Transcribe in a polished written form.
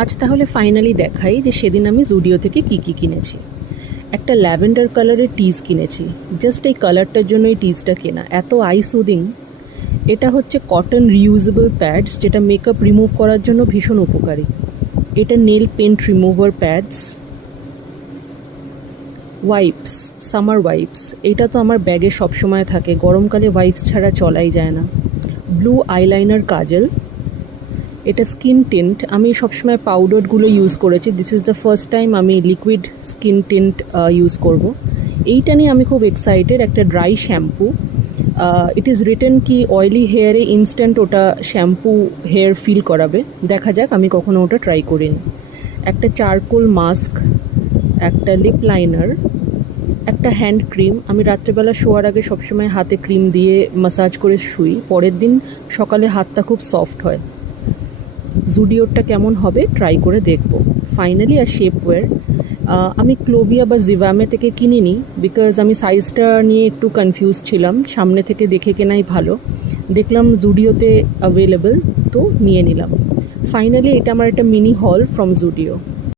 আজ তাহলে ফাইনালি দেখাই যে সেদিন আমি জুডিও থেকে কী কী কিনেছি। একটা ল্যাভেন্ডার কালারের টিজ কিনেছি, জাস্ট এই কালারটার জন্য এই টিজটা কেনা, এত আই সুদিং। এটা হচ্ছে কটন রিউজেবল প্যাডস, যেটা মেকআপ রিমুভ করার জন্য ভীষণ উপকারী। এটা nail paint remover pads. Wipes, summer wipes, এটা তো আমার ব্যাগে সবসময় থাকে, গরমকালে ওয়াইপস ছাড়া চলাই যায় না। ব্লু আইলাইনার কাজল। এটা স্কিন টিন্ট, আমি সবসময় পাউডারগুলো ইউজ করেছি, this is the first time আমি লিকুইড স্কিন টিন্ট ইউজ করব। এইটা নিয়ে আমি খুব এক্সাইটেড। একটা dry shampoo, it is written কি অয়েলি হেয়ারে ইনস্ট্যান্ট ওটা শ্যাম্পু হেয়ার ফিল করাবে, দেখা যাক, আমি কখনো ওটা ট্রাই করিনি। একটা চারকোল মাস্ক, একটা লিপ লাইনার, একটা হ্যান্ড ক্রিম। আমি রাত্রেবেলা শোয়ার আগে সবসময় হাতে ক্রিম দিয়ে ম্যাসাজ করে শুই, পরের দিন সকালে হাতটা খুব সফট হয়। জুডিওরটা কেমন হবে ট্রাই করে দেখব। ফাইনালি আর শেপওয়্যার, আমি ক্লোভিয়া বা জিভামে থেকে কিনিনি, বিকজ আমি সাইজটা নিয়ে একটু কনফিউজ ছিলাম, সামনে থেকে দেখে কেনাই ভালো। দেখলাম জুডিওতে অ্যাভেলেবল, তো নিয়ে নিলাম। ফাইনালি এটা আমার একটা মিনি হল ফ্রম জুডিও।